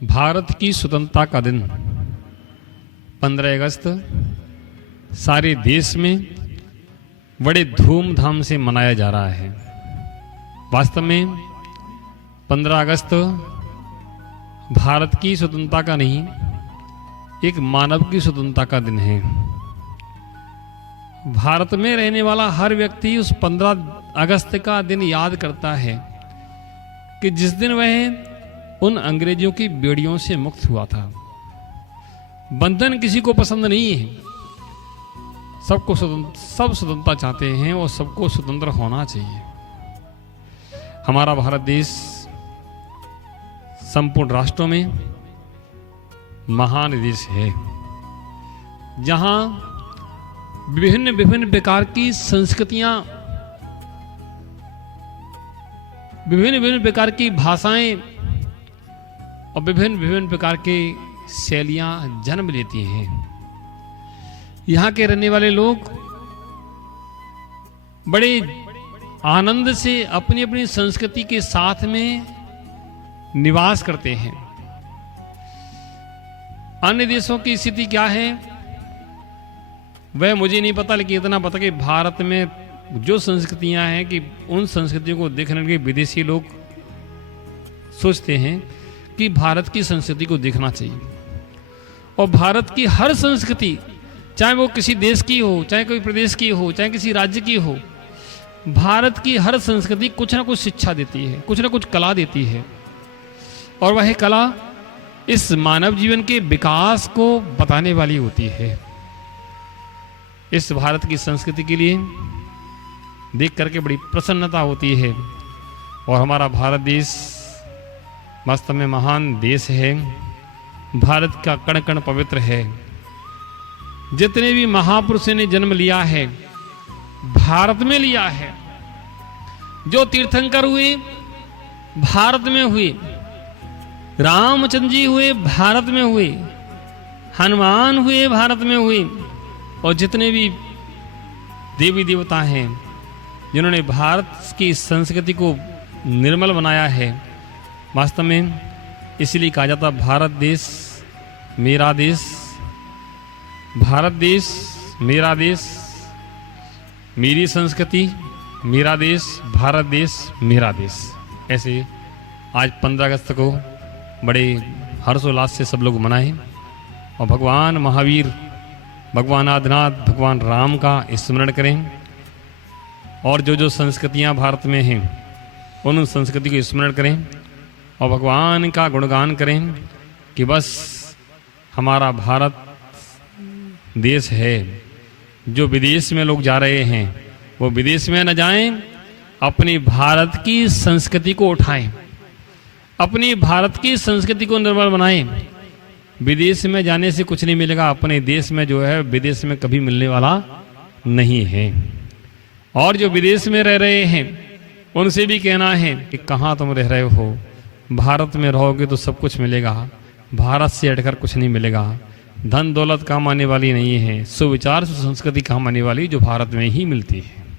भारत की स्वतंत्रता का दिन 15 अगस्त सारे देश में बड़े धूमधाम से मनाया जा रहा है। वास्तव में 15 अगस्त भारत की स्वतंत्रता का नहीं, एक मानव की स्वतंत्रता का दिन है। भारत में रहने वाला हर व्यक्ति उस 15 अगस्त का दिन याद करता है कि जिस दिन वह उन अंग्रेजों की बेड़ियों से मुक्त हुआ था। बंधन किसी को पसंद नहीं है, सब स्वतंत्रता चाहते हैं और सबको स्वतंत्र होना चाहिए। हमारा भारत देश संपूर्ण राष्ट्रों में महान देश है, जहां विभिन्न प्रकार की संस्कृतियां, विभिन्न प्रकार की भाषाएं और विभिन्न प्रकार के शैलियां जन्म लेती हैं। यहाँ के रहने वाले लोग बड़े आनंद से अपनी अपनी संस्कृति के साथ में निवास करते हैं। अन्य देशों की स्थिति क्या है वह मुझे नहीं पता, लेकिन इतना पता कि भारत में जो संस्कृतियां हैं कि उन संस्कृतियों को देखने के विदेशी लोग सोचते हैं कि भारत की संस्कृति को देखना चाहिए। और भारत की हर संस्कृति, चाहे वो किसी देश की हो, चाहे कोई प्रदेश की हो, चाहे किसी राज्य की हो, भारत की हर संस्कृति कुछ ना कुछ शिक्षा देती है, कुछ ना कुछ कला देती है। और वह कला इस मानव जीवन के विकास को बताने वाली होती है। इस भारत की संस्कृति के लिए देख करके बड़ी प्रसन्नता होती है। और हमारा भारत देश वास्तव में महान देश है। भारत का कण कण पवित्र है। जितने भी महापुरुषों ने जन्म लिया है भारत में लिया है। जो तीर्थंकर हुए भारत में हुए, रामचंद्र जी हुए भारत में हुए, हनुमान हुए भारत में हुए, और जितने भी देवी देवता हैं जिन्होंने भारत की संस्कृति को निर्मल बनाया है। वास्तव में इसलिए कहा जाता भारत देश मेरा देश, भारत देश मेरा देश, मेरी संस्कृति मेरा देश, भारत देश मेरा देश। ऐसे आज 15 अगस्त को बड़े हर्षोल्लास से सब लोग मनाएं और भगवान महावीर, भगवान आदिनाथ, भगवान राम का स्मरण करें। और जो जो संस्कृतियां भारत में हैं उन संस्कृति को स्मरण करें और भगवान का गुणगान करें कि बस हमारा भारत देश है। जो विदेश में लोग जा रहे हैं वो विदेश में न जाएं, अपनी भारत की संस्कृति को उठाएं, अपनी भारत की संस्कृति को निर्मल बनाएं। विदेश में जाने से कुछ नहीं मिलेगा, अपने देश में जो है विदेश में कभी मिलने वाला नहीं है। और जो विदेश में रह रहे हैं उनसे भी कहना है कि कहाँ तुम रह रहे हो, भारत में रहोगे तो सब कुछ मिलेगा, भारत से हटकर कुछ नहीं मिलेगा। धन दौलत काम आने वाली नहीं है, सुविचार संस्कृति काम आने वाली जो भारत में ही मिलती है।